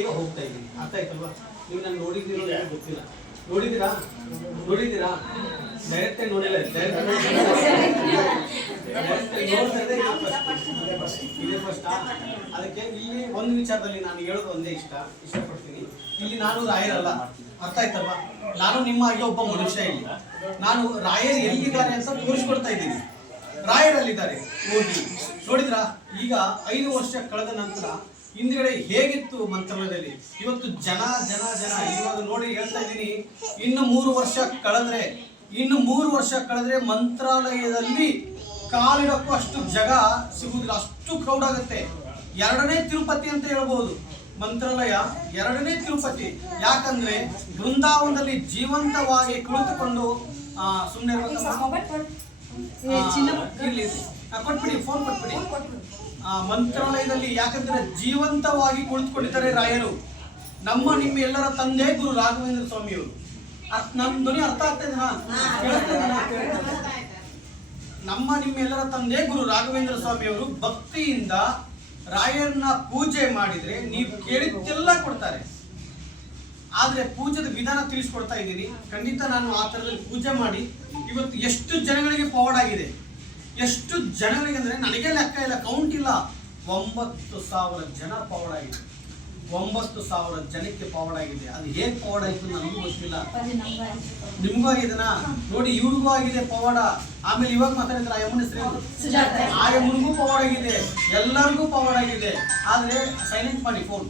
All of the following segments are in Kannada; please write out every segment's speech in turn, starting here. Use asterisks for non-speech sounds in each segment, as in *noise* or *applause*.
ಈಗ ಹೋಗ್ತಾ ಇದ್ದೀನಿ. ಅರ್ಥ ಆಯ್ತಲ್ವಾ? ನೀವು ನಾನು ನೋಡಿದ್ದೀರೋ ಏನೋ ಗೊತ್ತಿಲ್ಲ. ನೋಡಿದ್ದೀರಾ? ನೋಡಿದ್ದೀರಾ? ಡೈರೆಕ್ಟ್ ನೋಡಿಲ್ಲ. ಇದೇ ಫಸ್ಟ್ ಅದಕ್ಕೆ ಇಲ್ಲಿ ಒಂದು ವಿಚಾರದಲ್ಲಿ ನಾನು ಹೇಳೋದು ಒಂದೇ ಇಷ್ಟ. ಇಷ್ಟಪಡ್ತೀನಿ. ಇಲ್ಲಿ ನಾನು ರಾಯರಲ್ಲ. ಅರ್ಥ ಆಯ್ತಲ್ವಾ? ನಾನು ನಿಮ್ಮ ಹಾಗೆ ಒಬ್ಬ ಮನುಷ್ಯ ಇಲ್ಲ. ನಾನು ರಾಯರು ಎಲ್ಲಿದ್ದಾರೆ ಅಂತ ತೋರಿಸ್ಕೊಡ್ತಾ ಇದ್ದೀನಿ. ರಾಯರಲ್ಲಿದ್ದಾರೆ. ಹೋಗಿ ನೋಡಿದ್ರಾ? ಈಗ ಐದು ವರ್ಷ ಕಳೆದ ನಂತರ ಹಿಂದ್ಗಡೆ ಹೇಗಿತ್ತು ಮಂತ್ರಾಲಯದಲ್ಲಿ ಇವತ್ತು ಜನ ಜನ ಜನ ಇವಾಗ ನೋಡಿ ಹೇಳ್ತಾ ಇದ್ದೀನಿ. ಇನ್ನು ಮೂರು ವರ್ಷ ಕಳೆದ್ರೆ ಇನ್ನು ಮೂರು ವರ್ಷ ಕಳೆದ್ರೆ ಮಂತ್ರಾಲಯದಲ್ಲಿ ಕಾಲಿಡಕ್ಕೂ ಅಷ್ಟು ಜಾಗ ಸಿಗುವುದಿಲ್ಲ ಅಷ್ಟು ಕ್ರೌಡ್ ಆಗುತ್ತೆ. ಎರಡನೇ ತಿರುಪತಿ ಅಂತ ಹೇಳ್ಬೋದು. ಮಂತ್ರಾಲಯ ಎರಡನೇ ತಿರುಪತಿ. ಯಾಕಂದ್ರೆ ಬೃಂದಾವನದಲ್ಲಿ ಜೀವಂತವಾಗಿ ಕುಳಿತುಕೊಂಡು ಸುಮ್ಮನೆ ಕೊಟ್ಬಿಡಿ ಫೋನ್ ಕೊಟ್ಬಿಡಿ. ಆ, ಮಂತ್ರಾಲಯದಲ್ಲಿ ಯಾಕಂದ್ರೆ ಜೀವಂತವಾಗಿ ಕುಳಿತುಕೊಂಡಿದ್ದಾರೆ ರಾಯರು. ನಮ್ಮ ನಿಮ್ಮ ಎಲ್ಲರ ತಂದೆ ಗುರು ರಾಘವೇಂದ್ರ ಸ್ವಾಮಿಯವರು. ನಮ್ಮ ಧ್ವನಿ ಅರ್ಥ ಆಗ್ತಾ? ನಮ್ಮ ನಿಮ್ಮೆಲ್ಲರ ತಂದೆ ಗುರು ರಾಘವೇಂದ್ರ ಸ್ವಾಮಿಯವರು ಭಕ್ತಿಯಿಂದ ರಾಯರನ್ನ ಪೂಜೆ ಮಾಡಿದ್ರೆ ನೀವು ಕೇಳಿದ್ದೆಲ್ಲ ಕೊಡ್ತಾರೆ. ಆದ್ರೆ ಪೂಜೆದ ವಿಧಾನ ತಿಳಿಸ್ಕೊಡ್ತಾ ಇದ್ದೀನಿ. ಖಂಡಿತ ನಾನು ಆ ಥರದಲ್ಲಿ ಪೂಜೆ ಮಾಡಿ ಇವತ್ತು ಎಷ್ಟು ಜನಗಳಿಗೆ ಫಾರ್ವರ್ಡ್ ಆಗಿದೆ? ಎಷ್ಟು ಜನಗಳಿಗೆ ಅಂದ್ರೆ ನನಗೆ ಲೆಕ್ಕ ಇಲ್ಲ ಕೌಂಟ್ ಇಲ್ಲ. ಒಂಬತ್ತು ಸಾವಿರ ಜನ ಪವಾಡ ಆಗಿದೆ. ಒಂಬತ್ತು ಸಾವಿರ ಜನಕ್ಕೆ ಪವಾಡ ಆಗಿದೆ. ಅದು ಹೇಗೆ ಪವಾಡ ಆಯ್ತು ನನಗೂ ಗೊತ್ತಿಲ್ಲ. ನಿಮ್ಗೂ ಆಗಿದೆನಾ? ನೋಡಿ ಇವ್ರಿಗೂ ಆಗಿದೆ ಪವಾಡ ಆಮೇಲೆ ಇವಾಗ ಮಾತಾಡಿದ್ರೆ ಆ ಯಮನ ಹೆಸರು ಆ ಪವಾಡಾಗಿದೆ ಪವಾಡ ಆಗಿದೆ. ಎಲ್ಲರಿಗೂ ಪವಾಡ ಆಗಿದೆ. ಆದ್ರೆ ಸೈಲೆಂಟ್ ಮಾಡಿ ಫೋನ್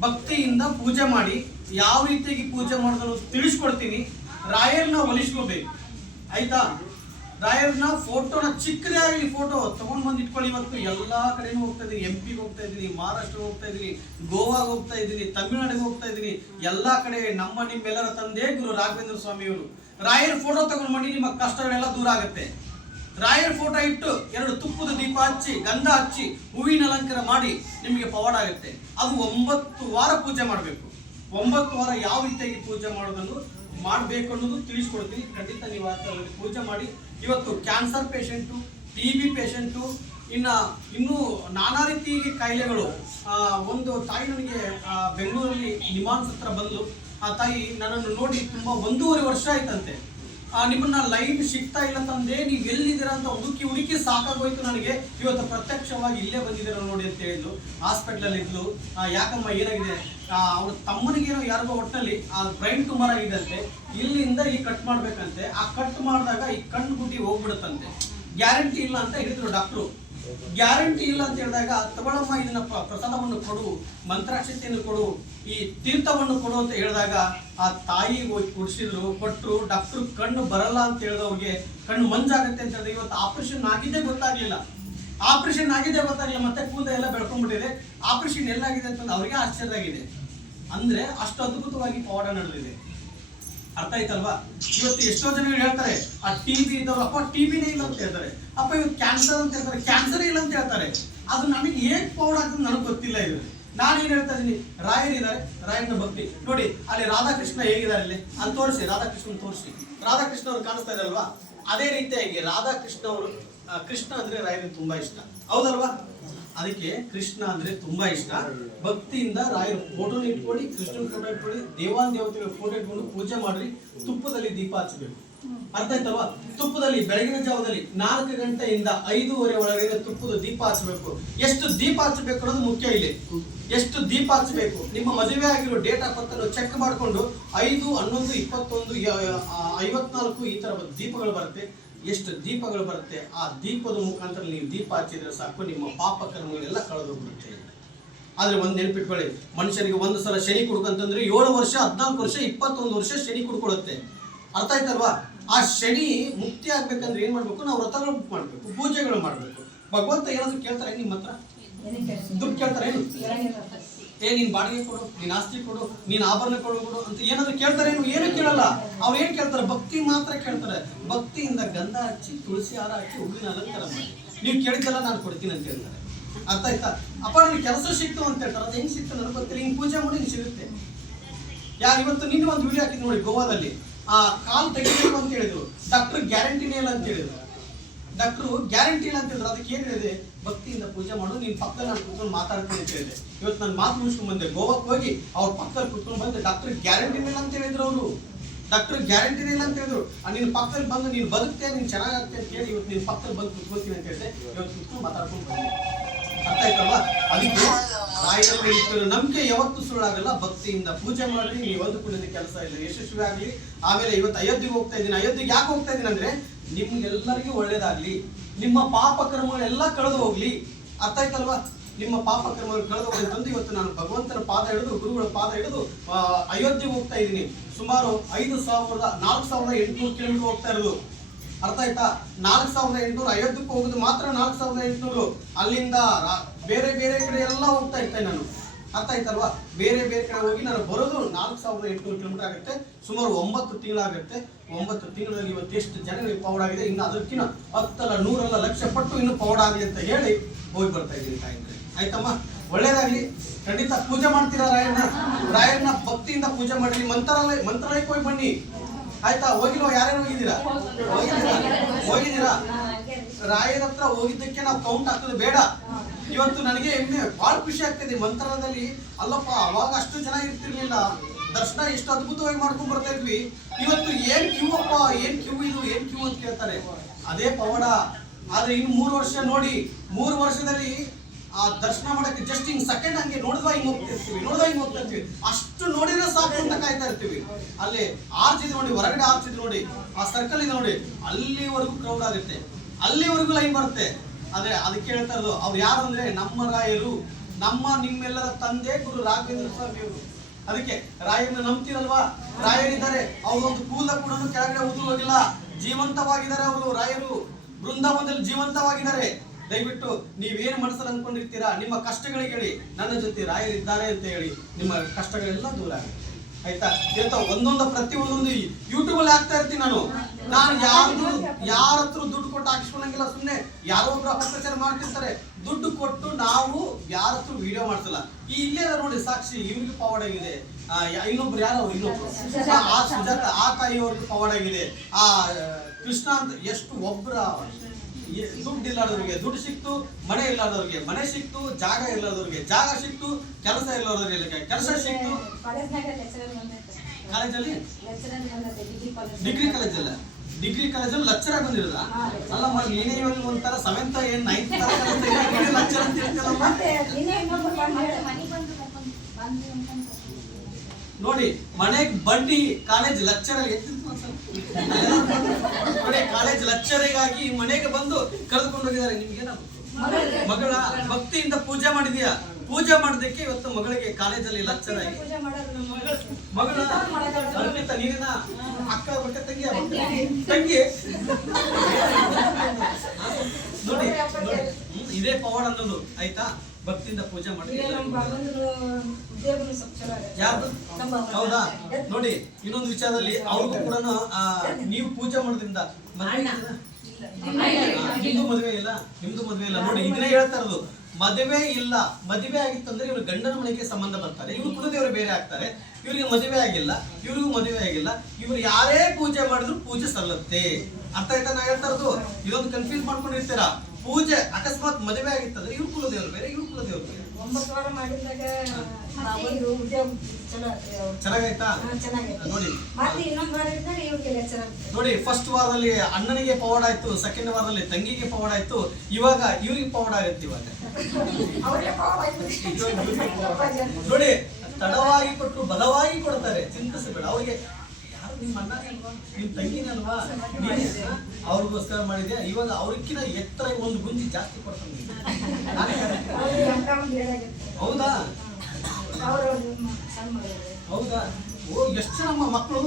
ಭಕ್ತಿಯಿಂದ ಪೂಜೆ ಮಾಡಿ. ಯಾವ ರೀತಿಯಾಗಿ ಪೂಜೆ ಮಾಡಿದ್ರು ತಿಳಿಸ್ಕೊಡ್ತೀನಿ. ರಾಯರ್ನ ಒಲಿಸ್ಕೋಬೇಕು. ಆಯ್ತಾ? ರಾಯರ್ನ ಫೋಟೋನ ಚಿಕ್ಕದೇ ಆಗಲಿ ಫೋಟೋ ತಗೊಂಡ್ ಬಂದು ಇಟ್ಕೊಳ್ಳಿ ಇವತ್ತು. ಎಲ್ಲಾ ಕಡೆನೂ ಹೋಗ್ತಾ ಇದೀನಿ ಎಂ ಹೋಗ್ತಾ ಇದ್ದೀನಿ ಮಹಾರಾಷ್ಟ್ರ ಹೋಗ್ತಾ ಇದ್ದೀನಿ ಗೋವಾಗೆ ಹೋಗ್ತಾ ಇದ್ದೀನಿ ತಮಿಳ್ನಾಡಿಗೆ ಹೋಗ್ತಾ ಇದ್ದೀನಿ ಎಲ್ಲಾ ಕಡೆ ನಮ್ಮ ನಿಮ್ಮೆಲ್ಲರ ತಂದೆ ಗುರು ರಾಘವೇಂದ್ರ ಸ್ವಾಮಿಯವರು. ರಾಯರ್ ಫೋಟೋ ತಗೊಂಡ್ ಮಾಡಿ ನಿಮ್ಮ ಕಷ್ಟಗಳೆಲ್ಲ ದೂರ ಆಗುತ್ತೆ. ರಾಯರ್ ಫೋಟೋ ಇಟ್ಟು ಎರಡು ತುಪ್ಪದ ದೀಪ ಹಚ್ಚಿ, ಗಂಧ ಹಚ್ಚಿ, ಹೂವಿನ ಅಲಂಕಾರ ಮಾಡಿ ನಿಮಗೆ ಪವಾಡ ಆಗುತ್ತೆ. ಅದು ಒಂಬತ್ತು ವಾರ ಪೂಜೆ ಮಾಡಬೇಕು. ಒಂಬತ್ತು ವಾರ ಯಾವ ರೀತಿಯಾಗಿ ಪೂಜೆ ಮಾಡೋದನ್ನು ಮಾಡಬೇಕು ಅನ್ನೋದು ತಿಳಿಸ್ಕೊಡ್ತೀನಿ. ಖಂಡಿತ ನೀವು ಆ ಪೂಜೆ ಮಾಡಿ ಇವತ್ತು cancer patient T B patient ಇನ್ನು ಇನ್ನೂ ನಾನಾ ರೀತಿ ಕಾಯಿಲೆಗಳು ಒಂದು ತಾಯಿ ನನಗೆ ಬೆಂಗಳೂರಲ್ಲಿ ನಿಮಾನ್ಸ್ ಹತ್ರ ಬಂದು, ಆ ತಾಯಿ ನನ್ನನ್ನು ನೋಡಿ ತುಂಬ ಒಂದೂವರೆ ವರ್ಷ ಆಯ್ತಂತೆ. ನಿಮ್ಮನ್ನ ಲೈನ್ ಸಿಗ್ತಾ ಇಲ್ಲ ತಂದೆ, ನೀವು ಎಲ್ಲಿದ್ದೀರಾ ಅಂತ ಹುಡುಕಿ ಹುಡುಕಿ ಸಾಕಾಗೋಯ್ತು ನನಗೆ. ಇವತ್ತು ಪ್ರತ್ಯಕ್ಷವಾಗಿ ಇಲ್ಲೇ ಬಂದಿದ್ದೀರಾ ನೋಡಿ ಅಂತ ಹೇಳಿದ್ಲು. ಹಾಸ್ಪಿಟ್ಲಲ್ಲಿ ಇದ್ಲು. ಯಾಕಮ್ಮ, ಏನಾಗಿದೆ? ಅವ್ರ ತಮ್ಮನಿಗೇನೋ ಯಾರಿಗೋ ಒಟ್ಟಲ್ಲಿ ಆ ಬ್ರೈನ್ ಟ್ಯೂಮರ್ ಆಗಿದಂತೆ ಇಲ್ಲಿಂದ ಈ ಕಟ್ ಮಾಡ್ಬೇಕಂತೆ, ಆ ಕಟ್ ಮಾಡಿದಾಗ ಈ ಕಣ್ಣು ಗುಡ್ಡಿ ಹೋಗ್ಬಿಡುತ್ತಂತೆ. ಗ್ಯಾರಂಟಿ ಇಲ್ಲ ಅಂತ ಹೇಳಿದ್ರು ಡಾಕ್ಟ್ರು. ಗ್ಯಾರಂಟಿ ಇಲ್ಲ ಅಂತ ಹೇಳಿದಾಗ, ತಗೊಳಮ್ಮ, ಇದನ್ನ ಪ್ರ- ಪ್ರಸಾದವನ್ನು ಕೊಡು, ಮಂತ್ರಾಕ್ಷತೆಯನ್ನು ಕೊಡು, ಈ ತೀರ್ಥವನ್ನು ಕೊಡು ಅಂತ ಹೇಳಿದಾಗ, ಆ ತಾಯಿ ಹೋಗಿ ಕುಡಿಸಿದ್ರು ಕೊಟ್ಟರು ಡಾಕ್ಟ್ರು ಕಣ್ಣು ಬರಲ್ಲ ಅಂತ ಹೇಳಿದವ್ರಿಗೆ ಕಣ್ಣು ಮಂಜಾಗುತ್ತೆ ಅಂತ ಹೇಳಿದ್ರೆ. ಇವತ್ತು ಆಪರೇಷನ್ ಆಗಿದ್ದೇ ಗೊತ್ತಾಗ್ಲಿಲ್ಲ. ಆಪರೇಷನ್ ಆಗಿದೆ ಗೊತ್ತಾಗಲಿಲ್ಲ ಮತ್ತೆ ಕೂದ ಎಲ್ಲ ಬೆಳ್ಕೊಂಡ್ಬಿಟ್ಟಿದೆ. ಆಪರೇಷನ್ ಎಲ್ಲಾಗಿದೆ ಅಂತಂದು ಅವರಿಗೆ ಆಶ್ಚರ್ಯ ಆಗಿದೆ. ಅಂದ್ರೆ ಅಷ್ಟು ಅದ್ಭುತವಾಗಿ ಪವಾಡ ನಡೆದಿದೆ. ಅರ್ಥ ಆಯ್ತಲ್ವಾ? ಇವತ್ತು ಎಷ್ಟೋ ಜನಗಳು ಹೇಳ್ತಾರೆ, ಆ ಟಿ ಬಿ ಇದ್ದವ್ರು, ಅಪ್ಪ ಟಿ ಬಿನೇ ಇಲ್ಲ ಅಂತ ಹೇಳ್ತಾರೆ. ಅಪ್ಪ ಇವತ್ತು ಕ್ಯಾನ್ಸರ್ ಅಂತ ಹೇಳ್ತಾರೆ. ಕ್ಯಾನ್ಸರ್ ಇಲ್ಲ ಅಂತ ಹೇಳ್ತಾರೆ. ಅದು ನನಗೆ ಏನ್ ಪೌಡ್ ಆಗ್ತದೆ ನನಗೆ ಗೊತ್ತಿಲ್ಲ ಇದು. ನಾನೇನು ಹೇಳ್ತಾ ಇದ್ದೀನಿ? ರಾಯರಿದ್ದಾರೆ ರಾಯಣ್ಣ ಭಕ್ತಿ. ನೋಡಿ, ಅಲ್ಲಿ ರಾಧಾಕೃಷ್ಣ ಹೇಗಿದ್ದಾರೆ ಇಲ್ಲಿ? ಅಲ್ಲಿ ತೋರಿಸಿ, ರಾಧಾಕೃಷ್ಣನ್ ತೋರಿಸಿ. ರಾಧಾಕೃಷ್ಣ ಅವ್ರು ಕಾಣಿಸ್ತಾ ಇದಾರಲ್ವಾ? ಅದೇ ರೀತಿಯಾಗಿ ರಾಧಾಕೃಷ್ಣ ಅವರು ಕೃಷ್ಣ ಅಂದ್ರೆ ರಾಯರಿಗೆ ತುಂಬಾ ಇಷ್ಟ. ಹೌದಲ್ವಾ? ಅದಕ್ಕೆ ಕೃಷ್ಣ ಅಂದ್ರೆ ತುಂಬಾ ಇಷ್ಟ. ಭಕ್ತಿಯಿಂದ ರಾಯರ ಫೋಟೋನ ಇಟ್ಕೊಳ್ಳಿ, ಕೃಷ್ಣನ ಫೋಟೋ ಇಟ್ಕೊಳ್ಳಿ, ದೇವಾನ್ ದೇವತೆಗಳ ಫೋಟೋ ಇಟ್ಕೊಂಡು ಪೂಜೆ ಮಾಡ್ರಿ, ತುಪ್ಪದಲ್ಲಿ ದೀಪ ಹಚ್ಚಬೇಕು. ಅರ್ಥ ಆಯ್ತಲ್ವಾ? ತುಪ್ಪದಲ್ಲಿ, ಬೆಳಗಿನ ಜಾವದಲ್ಲಿ ನಾಲ್ಕು ಗಂಟೆಯಿಂದ ಐದೂವರೆ ಒಳಗಡೆ ತುಪ್ಪದ ದೀಪ ಹಚ್ಚಬೇಕು. ಎಷ್ಟು ದೀಪ ಹಚ್ಚಬೇಕು ಅನ್ನೋದು ಮುಖ್ಯ ಇಲ್ಲಿ. ಎಷ್ಟು ದೀಪ ಹಚ್ಚಬೇಕು? ನಿಮ್ಮ ಮದುವೆ ಆಗಿರೋ ಡೇಟ್ ಆಫ್ ಬರ್ತ್ ಚೆಕ್ ಮಾಡಿಕೊಂಡು ಐದು, ಹನ್ನೊಂದು, ಇಪ್ಪತ್ತೊಂದು ಐವತ್ನಾಲ್ಕು ಈ ತರ ದೀಪಗಳು ಬರುತ್ತೆ. ಎಷ್ಟು ದೀಪಗಳು ಬರುತ್ತೆ, ಆ ದೀಪದ ಮುಖಾಂತರ ನೀವು ದೀಪ ಹಚ್ಚಿದ್ರೆ ಸಾಕು, ನಿಮ್ಮ ಪಾಪ ಕರ್ಮಗಳೆಲ್ಲ ಕಳೆದೋಗ್ಬಿಡುತ್ತೆ ಆದ್ರೆ ಒಂದ್ ನೆನ್ಪಿಟ್ಕೊಳ್ಳಿ, ಮನುಷ್ಯನಿಗೆ ಒಂದು ಸಲ ಶನಿ ಕುಡ್ಕಂತಂದ್ರೆ ಏಳು ವರ್ಷ, ಹದಿನಾಲ್ಕು ವರ್ಷ, ಇಪ್ಪತ್ತೊಂದು ವರ್ಷ ಶನಿ ಕುಡ್ಕೊಳುತ್ತೆ ಅರ್ಥ ಆಯ್ತಲ್ವಾ? ಆ ಶನಿ ಮುಕ್ತಿ ಆಗ್ಬೇಕಂದ್ರೆ ಏನ್ ಮಾಡ್ಬೇಕು? ನಾವು ವ್ರತಗಳು ಮಾಡ್ಬೇಕು, ಪೂಜೆಗಳು ಮಾಡ್ಬೇಕು. ಭಗವಂತ ಏನಾದ್ರು ಕೇಳ್ತಾರೆ ನಿಮ್ಮ ಹತ್ರ ದುಡ್ಡು ಕೇಳ್ತಾರೆ ಏನು? ಏ, ನೀನ್ ಬಾಡಿಗೆ ಕೊಡು, ನೀನ್ ಆಸ್ತಿ ಕೊಡು, ನೀನ್ ಆಭರಣ ಕೊಡು ಕೊಡು ಅಂತ ಏನಾದ್ರು ಕೇಳ್ತಾರೆ ಏನು? ಏನು ಕೇಳಲ್ಲ. ಅವ್ರು ಏನ್ ಕೇಳ್ತಾರೆ? ಭಕ್ತಿ ಮಾತ್ರ ಕೇಳ್ತಾರೆ. ಭಕ್ತಿಯಿಂದ ಗಂಧ ಹಚ್ಚಿ, ತುಳಸಿ ಹಾರ ಹಾಕಿ ಹೂವಿನ ಅಲಂಕಾರ ಮಾಡಿ. ನೀವು ಕೇಳಿದ್ದೆಲ್ಲ ನಾನು ಕೊಡ್ತೀನಿ ಅಂತ ಹೇಳ್ತಾರೆ. ಅರ್ಥ ಆಯ್ತಾ? ಅಪ್ಪ, ನನಗೆ ಕೆಲಸ ಸಿಕ್ತು ಅಂತ ಹೇಳ್ತಾರೆ. ಅದು ಹೆಂಗ್ ಸಿಕ್ತು ನನಗೆ ಗೊತ್ತಿಲ್ಲ. ಹಿಂಗ್ ಪೂಜೆ ಮಾಡಿ ಸಿಗುತ್ತೆ. ಯಾರು ಇವತ್ತು ನಿನ್ನ ಒಂದು ವಿಡಿಯೋ ಹಾಕಿದ್ ನೋಡಿ ಗೋವಾದಲ್ಲಿ. ಆ ಕಾಲ್ ತೆಗಿಬೇಕು ಅಂತ ಹೇಳಿದ್ರು. ಡಾಕ್ಟರ್ ಗ್ಯಾರಂಟಿನೇ ಇಲ್ಲ ಅಂತ ಹೇಳಿದ್ರು. ಡಾಕ್ಟ್ರು ಗ್ಯಾರಂಟಿ ಇಲ್ಲ ಅಂತ ಹೇಳಿದ್ರು. ಅದಕ್ಕೆ ಏನು ಹೇಳಿದೆ? ಭಕ್ತಿಯಿಂದ ಪೂಜೆ ಮಾಡು, ನೀನ್ ಪಕ್ಕ ನಾನು ಕುತ್ಕೊಂಡು ಮಾತಾಡ್ತೀನಿ ಅಂತ ಹೇಳಿದೆ. ಇವತ್ತು ನಾನು ಮಾತು ಮುಗಿಸ್ಕೊಂಡ್ ಬಂದೆ. ಗೋವಾಕ್ಕೆ ಹೋಗಿ ಅವ್ರ ಪಕ್ಕದಲ್ಲಿ ಕೂತ್ಕೊಂಡು ಬಂದೆ. ಡಾಕ್ಟರ್ ಗ್ಯಾರಂಟಿ ಮೇಲೆ ಅಂತ ಹೇಳಿದ್ರು ಅವರು. ಡಾಕ್ಟರ್ ಗ್ಯಾರಂಟಿ ಇಲ್ಲ ಅಂತ ಹೇಳಿದ್ರು. ನಿನ್ನ ಪಕ್ಕದಲ್ಲಿ ಬಂದು ನೀನು ಬದುಕ್ತೆ, ನೀನು ಚೆನ್ನಾಗಾಗ್ತೆ ಅಂತ ಹೇಳಿ ಇವತ್ತು ನಿನ್ನ ಪಕ್ಕದಲ್ಲಿ ಬಂದು ಕುತ್ಕೋತೀನಿ ಅಂತ ಹೇಳಿದೆ. ಇವತ್ತು ಕುತ್ಕೊಂಡು ಮಾತಾಡ್ಕೊಂಡು ಬಂದೆ. ಅರ್ಥ ಆಯ್ತಲ್ವಾ? ಅದಕ್ಕೆ ರಾಯರ ನಂಬಿಕೆ ಯಾವತ್ತೂ ಸುಳ್ಳಾಗಲ್ಲ. ಭಕ್ತಿಯಿಂದ ಪೂಜೆ ಮಾಡ್ರಿ, ನೀವು ಅಂದುಕೊಂಡಿದ್ದ ಕೆಲಸ ಇಲ್ಲ. ಯಶಸ್ವಿ ಆಗಲಿ. ಆಮೇಲೆ ಇವತ್ತು ಅಯೋಧ್ಯೆಗೆ ಹೋಗ್ತಾ ಇದ್ದೀನಿ. ಅಯೋಧ್ಯೆಗೆ ಯಾಕೆ ಹೋಗ್ತಾ ಇದ್ದೀನಿ ಅಂದ್ರೆ ನಿಮ್ಗೆಲ್ಲರಿಗೂ ಒಳ್ಳೇದಾಗ್ಲಿ. ನಿಮ್ಮ ಪಾಪ ಕರ್ಮಗಳೆಲ್ಲ ಕಳೆದು ಹೋಗ್ಲಿ. ಅರ್ಥ ಆಯ್ತಲ್ವಾ? ನಿಮ್ಮ ಪಾಪ ಕರ್ಮಗಳು ಕಳೆದು ಹೋಗಿ ಬಂದು ಇವತ್ತು ನಾನು ಭಗವಂತನ ಪಾದ ಹಿಡಿದು, ಗುರುಗಳ ಪಾದ ಹಿಡಿದು ಅಯೋಧ್ಯೆ ಹೋಗ್ತಾ ಇದ್ದೀನಿ. ಸುಮಾರು ಐದು ಸಾವಿರದ, ನಾಲ್ಕು ಸಾವಿರದ ಎಂಟುನೂರು ಕಿಲೋಮೀಟರ್ ಹೋಗ್ತಾ ಇರೋದು. ಅರ್ಥ ಆಯ್ತಾ? ನಾಲ್ಕು ಸಾವಿರದ ಎಂಟುನೂರು ಅಯೋಧ್ಯಕ್ಕೆ ಹೋಗುದು ಮಾತ್ರ ನಾಲ್ಕು ಸಾವಿರದ ಎಂಟುನೂರು. ಅಲ್ಲಿಂದ ಬೇರೆ ಬೇರೆ ಕಡೆ ಎಲ್ಲ ಹೋಗ್ತಾ ಇರ್ತೇನೆ ನಾನು. ಅರ್ಥ ಆಯ್ತಲ್ವಾ? ಬೇರೆ ಬೇರೆ ಕಡೆ ಹೋಗಿ ನಾನು ಬರೋದು ನಾಲ್ಕು ಸಾವಿರದ ಎಂಟುನೂರು ಕಿಲೋಮೀಟರ್ ಆಗುತ್ತೆ. ಸುಮಾರು ಒಂಬತ್ತು ತಿಂಗಳಾಗುತ್ತೆ. ಒಂಬತ್ತು ತಿಂಗಳಲ್ಲಿ ಇವತ್ತು ಎಷ್ಟು ಜನಗಳಿಗೆ ಪೌಡ್ ಆಗಿದೆ ಇನ್ನು ಅದಕ್ಕಿಂತ ಹತ್ತಲ್ಲ ನೂರಲ್ಲ ಲಕ್ಷ ಪಟ್ಟು ಇನ್ನು ಪೌಡ್ ಆಗಲಿ ಅಂತ ಹೇಳಿ ಹೋಗಿ ಬರ್ತಾ ಇದ್ದೀನಿ ತಾಯಿಂದ್ರೆ ಆಯ್ತಮ್ಮ? ಒಳ್ಳೇದಾಗ್ಲಿ. ಖಂಡಿತ ಪೂಜೆ ಮಾಡ್ತೀರಾ ರಾಯಣ್ಣ? ರಾಯಣ್ಣ ಭಕ್ತಿಯಿಂದ ಪೂಜೆ ಮಾಡಿ ಮಂತ್ರಾಲಯ ಮಂತ್ರಾಲಯಕ್ಕೆ ಹೋಗಿ ಬನ್ನಿ. ಆಯ್ತಾ? ಹೋಗಿರೋ ಯಾರೇನು ಹೋಗಿದ್ದೀರಾ? ಹೋಗಿದ್ದೀರಾ? ಹೋಗಿದ್ದೀರಾ? ರಾಯರ ಹತ್ರ ಹೋಗಿದ್ದಕ್ಕೆ ನಾವು ಕೌಂಟ್ ಹಾಕೋದು ಬೇಡ. ಇವತ್ತು ನನಗೆ ಹೆಮ್ಮೆ ಬಹಳ ಖುಷಿ ಆಗ್ತಿದೆ. ಮಂತ್ರದಲ್ಲಿ ಅಲ್ಲಪ್ಪ, ಅವಾಗ ಅಷ್ಟು ಜನ ಇರ್ತಿರ್ಲಿಲ್ಲ. ದರ್ಶನ ಎಷ್ಟು ಅದ್ಭುತವಾಗಿ ಮಾಡ್ಕೊಂಡು ಬರ್ತಾ ಇದ್ವಿ. ಇವತ್ತು ಏನ್ ಕ್ಯೂ ಅಪ್ಪ, ಏನ್ ಕ್ಯೂ ಇದು, ಏನ್ ಕ್ಯೂ ಅಂತ ಕೇಳ್ತಾರೆ. ಅದೇ ಪವಾಡ. ಆದ್ರೆ ಇನ್ನು ಮೂರು ವರ್ಷ ನೋಡಿ, ಮೂರು ವರ್ಷದಲ್ಲಿ ಆ ದರ್ಶನ ಮಾಡಕ್ಕೆ ಜಸ್ಟ್ ಹಿಂಗ್ ಸೆಕೆಂಡ್ ಹಂಗೆ ನೋಡಿದ್ವಾ ಹಿಂಗ್ ಹೋಗ್ತಿರ್ತೀವಿ ನೋಡಿದ್ವಾ ಹಿಂಗ್ ಹೋಗ್ತಾ ಇರ್ತೀವಿ. ಅಷ್ಟು ನೋಡಿದ್ರೆ ಸಾಕು ಅಂತ ಕಾಯ್ತಾ ಇರ್ತೀವಿ. ಅಲ್ಲಿ ಆರ್ಚ್ ಇದೆ ನೋಡಿ, ಹೊರಗಡೆ ಆರ್ಚ್ ಇದೆ ನೋಡಿ, ಆ ಸರ್ಕಲ್ ಇದೆ ನೋಡಿ, ಅಲ್ಲಿವರೆಗೂ ಕ್ರೌಡ್ ಆಗುತ್ತೆ. ಅಲ್ಲಿವರೆಗೂ ಲೈನ್ ಬರುತ್ತೆ. ಆದ್ರೆ ಅದಕ್ಕೆ ಹೇಳ್ತಾ ಇರೋದು, ಅವ್ರು ಯಾರು ಅಂದ್ರೆ ನಮ್ಮ ರಾಯರು, ನಮ್ಮ ನಿಮ್ಮೆಲ್ಲರ ತಂದೆ ಗುರು ರಾಘವೇಂದ್ರ ಸ್ವಾಮಿ ಅವರು. ಅದಕ್ಕೆ, ರಾಯರನ್ನ ನಂಬ್ತೀರಲ್ವಾ? ರಾಯರಿದ್ದಾರೆ ಅವ್ರೊಂದು ಕೂಲ ಕೂಡ ಕೆಳಗಡೆ ಉದುರು ಹೋಗಿಲ್ಲ. ಜೀವಂತವಾಗಿದ್ದಾರೆ ಅವರು, ರಾಯರು. ಬೃಂದಾವನದಲ್ಲಿ ಜೀವಂತವಾಗಿದ್ದಾರೆ. ದಯವಿಟ್ಟು ನೀವೇನು ಮನಸ್ಸಲ್ಲಿ ಅನ್ಕೊಂಡಿರ್ತೀರಾ ನಿಮ್ಮ ಕಷ್ಟಗಳಿಗೆ ಹೇಳಿ. ನನ್ನ ಜೊತೆ ರಾಯರಿದ್ದಾರೆ ಅಂತ ಹೇಳಿ. ನಿಮ್ಮ ಕಷ್ಟಗಳೆಲ್ಲ ದೂರ ಆಗುತ್ತೆ. ಆಯ್ತಾ? ಎಂತ ಒಂದೊಂದು ಪ್ರತಿ ಒಂದೊಂದು ಯೂಟ್ಯೂಬ್ ಅಲ್ಲಿ ಹಾಕ್ತಾ ಇರ್ತೀನಿ ನಾನು. ನಾನು ಯಾರು ಯಾರ ಹತ್ರ ದುಡ್ಡು ಕೊಟ್ಟು ಹಾಕಿಸ್ಕೊಳಂಗಿಲ್ಲ ಸುಮ್ಮನೆ ಯಾರೋ ಒಬ್ರು ಅಪಪ್ರಚಾರ ಮಾಡ್ತಿರ್ತಾರೆ. ದುಡ್ಡು ಕೊಟ್ಟು ನಾವು ಯಾರ ಹತ್ರ ವಿಡಿಯೋ ಮಾಡ್ಸಲ್ಲ. ಈ ಇಲ್ಲೇ ನೋಡಿ ಸಾಕ್ಷಿ ಇವ್ರಿಗೆ ಪವಾಡ್ ಆಗಿದೆ. ಇನ್ನೊಬ್ರು ಯಾರೋ ಇನ್ನೊಬ್ರು. ಆ, ಸುಜಾತ ಆ ತಾಯಿಯವ್ರಿಗೆ ಪವಾಡ್ ಆಗಿದೆ. ಆ ಕೃಷ್ಣ ಅಂತ ಎಷ್ಟು ಒಬ್ರ ಎ- ದುಡ್ಡು ಇಲ್ಲಾದವ್ರಿಗೆ ದುಡ್ಡು ಸಿಕ್ತು ಮನೆ ಇಲ್ಲಾದವ್ರಿಗೆ ಮನೆ ಸಿಕ್ತು ಜಾಗ ಇಲ್ಲದವ್ರಿಗೆ ಜಾಗ ಸಿಕ್ತು ಕೆಲಸ ಇಲ್ಲದವ್ರಿಗೆ ಕೆಲಸ ಸಿಕ್ತು. ಕಾಲೇಜಲ್ಲಿ ಡಿಗ್ರಿ ಕಾಲೇಜ್ ಅಲ್ಲ? ಡಿಗ್ರಿ ಕಾಲೇಜಲ್ಲಿ ಲೆಕ್ಚರ್ ಆಗಿ ಬಂದಿರಲ್ಲ ಅಲ್ಲ ಮತ್ತೆ ನೀನೇ ಇವಾಗ ಒಂಥರ ಸೆವೆಂತ್ ಏನ್ ನೈನ್ತ್ *laughs* ನೋಡಿ ಮನೆಗ್ ಬಡ್ಡಿ ಕಾಲೇಜ್ ಲೆಕ್ಚರ್ ನೋಡಿ ಕಾಲೇಜ್ ಲಕ್ಷರಿಗಾಗಿ ಮನೆಗೆ ಬಂದು ಕರೆದುಕೊಂಡು ಹೋಗಿದ್ದಾರೆ. ನಿಮ್ಗೆ ಮಗಳ. ಭಕ್ತಿಯಿಂದ ಪೂಜೆ ಮಾಡಿದ್ಯಾ? ಪೂಜೆ ಮಾಡೋದಕ್ಕೆ ಇವತ್ತು ಮಗಳಿಗೆ ಕಾಲೇಜಲ್ಲಿ ಲಕ್ಷರ ಆಗಿ ಮಗಳ. ಅರ್ಪಿತ ನೀರಿನ ಅಕ್ಕ ಬಟ್ಟೆ ತಂಗಿ ತಂಗಿ. ನೋಡಿ ನೋಡಿ. ಇದೇ ಪವಾಡ ಅನ್ನೋದು ಆಯ್ತಾ? ಭಕ್ತಿಯಿಂದ ಪೂಜೆ ಮಾಡಿ ಹೌದಾ? ನೋಡಿ ಇನ್ನೊಂದು ವಿಚಾರದಲ್ಲಿ ಅವ್ರಿಗೂ ಕೂಡ ನೀವು ಪೂಜೆ ಮಾಡೋದ್ರಿಂದ ನಿಮ್ದು ಮದುವೆ ಇಲ್ಲ? ನಿಮ್ದು ಮದುವೆ ಇಲ್ಲ. ನೋಡಿ ಇದನ್ನೇ ಹೇಳ್ತಾ ಇರೋದು. ಮದುವೆ ಇಲ್ಲ. ಮದುವೆ ಆಗಿತ್ತಂದ್ರೆ ಇವ್ರು ಗಂಡನ ಮನೆಗೆ ಸಂಬಂಧ ಬರ್ತಾರೆ. ಇವ್ರು ಕುಲದೇವರು ಬೇರೆ ಆಗ್ತಾರೆ. ಇವ್ರಿಗೆ ಮದುವೆ ಆಗಿಲ್ಲ. ಇವ್ರಿಗೂ ಮದುವೆ ಆಗಿಲ್ಲ. ಇವ್ರು ಯಾರೇ ಪೂಜೆ ಮಾಡಿದ್ರು ಪೂಜೆ ಸಲ್ಲತ್ತೆ. ಅರ್ಥ ಆಯ್ತಾ? ನಾ ಹೇಳ್ತಾ ಇರೋದು. ಇದೊಂದು ಕನ್ಫ್ಯೂಸ್ ಮಾಡ್ಕೊಂಡಿರ್ತೀರಾ? ಪೂಜೆ ಅಕಸ್ಮಾತ್ ಮದುವೆ ಆಗಿತ್ತಂದ್ರೆ ಇವ್ರು ಕುಲದೇವರು ಬೇರೆ ಇವ್ರು ಕುಲದೇವರು ಬೇರೆ. ಒಂಬತ್ತು ವಾರ ಮಾಡಿದಾಗ ಒಂದು ಚೆನ್ನಾಗಾಯ್ತಾ? ನೋಡಿ. ಮತ್ತೆ ಇನ್ನೊಂದು ವಾರ ಇದ್ದಾಗ ಇವ್ರಿಗೆ ಲೆಕ್ಚರ್ ನೋಡಿ ಫಸ್ಟ್ ವಾರದಲ್ಲಿ ಅಣ್ಣನಿಗೆ ಪವಾಡ ಆಯ್ತು ಸೆಕೆಂಡ್ ವಾರದಲ್ಲಿ ತಂಗಿಗೆ ಪವಾಡ ಆಯ್ತು ಇವಾಗ ಇವ್ರಿಗೆ ಪವಾಡ ಆಗುತ್ತೆ ಇವಾಗ. ನೋಡಿ ತಡವಾಗಿ ಕೊಟ್ಟು ಬಲವಾಗಿ ಕೊಡ್ತಾರೆ ಚಿಂತಿಸಬೇಡ. ಅವ್ರಿಗೆ ನಿಮ್ಮ ಅಣ್ಣನೇ ಅಲ್ವಾ? ನಿಮ್ಮ ತಂಗಿನೇ ಅಲ್ವಾ? ನೀನೇ ಅವ್ರಿಗೋಸ್ಕರ ಮಾಡಿದೆ ಇವಾಗ ಅವ್ರಕ್ಕಿಂತ ಎತ್ತರ ಒಂದು ಗುಂಜಿ ಜಾಸ್ತಿ ಕೊಡ್ತೀನಿ ಹೌದಾ? ಹೌದಾ? ಓ ಎಷ್ಟು ಜನ ನಮ್ಮ ಮಕ್ಕಳು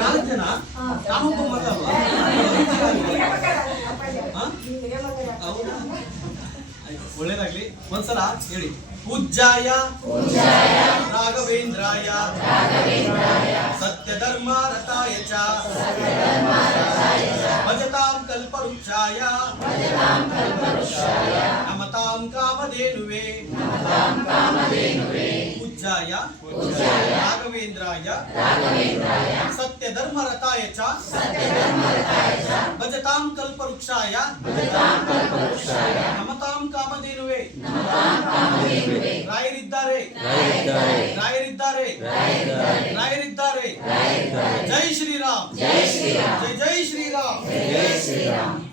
ನಾಲ್ಕು ಜನ? ನಾನೊಬ್ಬ ಮಗ ಅಲ್ವಾ? ಹೌದಾ? ಒಳ್ಳೇದಾಗ್ಲಿ. ಒಂದ್ಸಲ ಹೇಳಿ. ಪೂಜ್ಯಾಯ ರಾಘವೇಂದ್ರಾಯ. भजतां कल्पवृक्षाया। भजतां कल्पवृक्षाया राघवेन्द्राय राघवेन्द्राय। सत्यधर्मरताय च। सत्यधर्मरताय भजतां कल्पवृक्षाय भजतां नमताम नमतां नमताम नमतां कामधेनुवे रायरिद्दारे रायरिद्दारे रायरिद्दारे रायरिद्दारे रायरिद्दारे जय श्री राम जय श्री राम जय जय श्री राम जय श्री राम